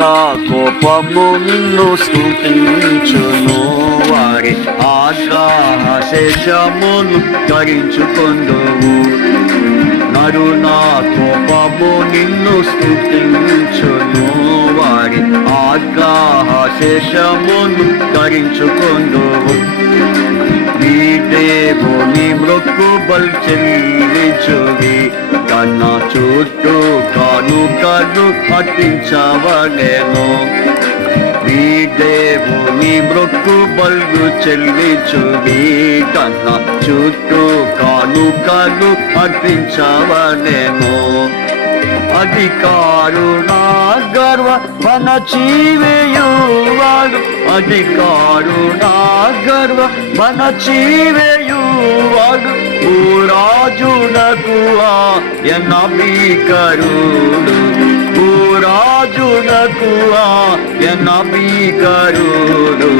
నా కోపము నిన్ను స్తుతించును. వారి ఆగ్రహ శేషమును ధరించుకొందువు. నరు నా కోపము నిన్ను స్తుతించును. వారి ఆగ్రహ శేషమును ధరించుకొందువు. నీ దేవుని మృక్కుబల్ చెల్లించువి. తన చుట్టూ కానుకలు అర్పించవలెను. నీ దేవుని మృక్కుబల్ చెల్లించువి. తన చుట్టూ కానుకలు అర్పించవలెను. అధికారునా గర్వ వనచీవేయువాడు. అధికారునా గర్వ వనచీవేయువాడు. ఓ రాజునకు ఆయన భీకరుడు. ఓ రాజునకు ఆయన భీకరుడు.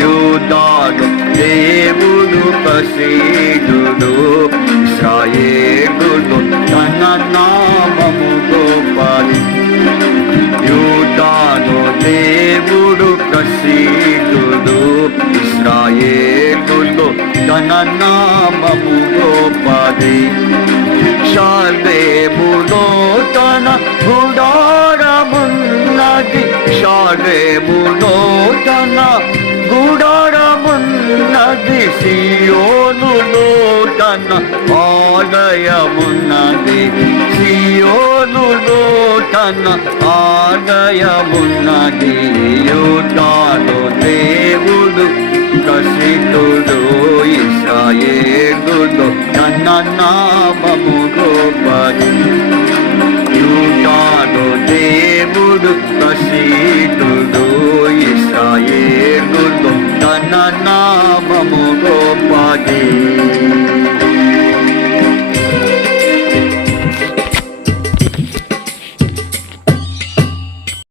యూదాను దేవుడు ప్రసిద్ధుడు. ఇశ్రాయేలును తన నామము గొప్పది. యూదాను దేవుడు ప్రసిద్ధుడు. ఇశ్రాయేలును తన నామము గొప్పది. షాలేములో తన గుడారమున్నది. షాలేములో తన గుడారమున్నది. సియోనులో తన ఆలయమున్నది. సియోనులో తన ఆలయమున్నది. యూదాను దేవుడు ప్రసిద్ధుడు. ఇశ్రాయేలును తన నామము గొప్పది. యూదాను దేవుడు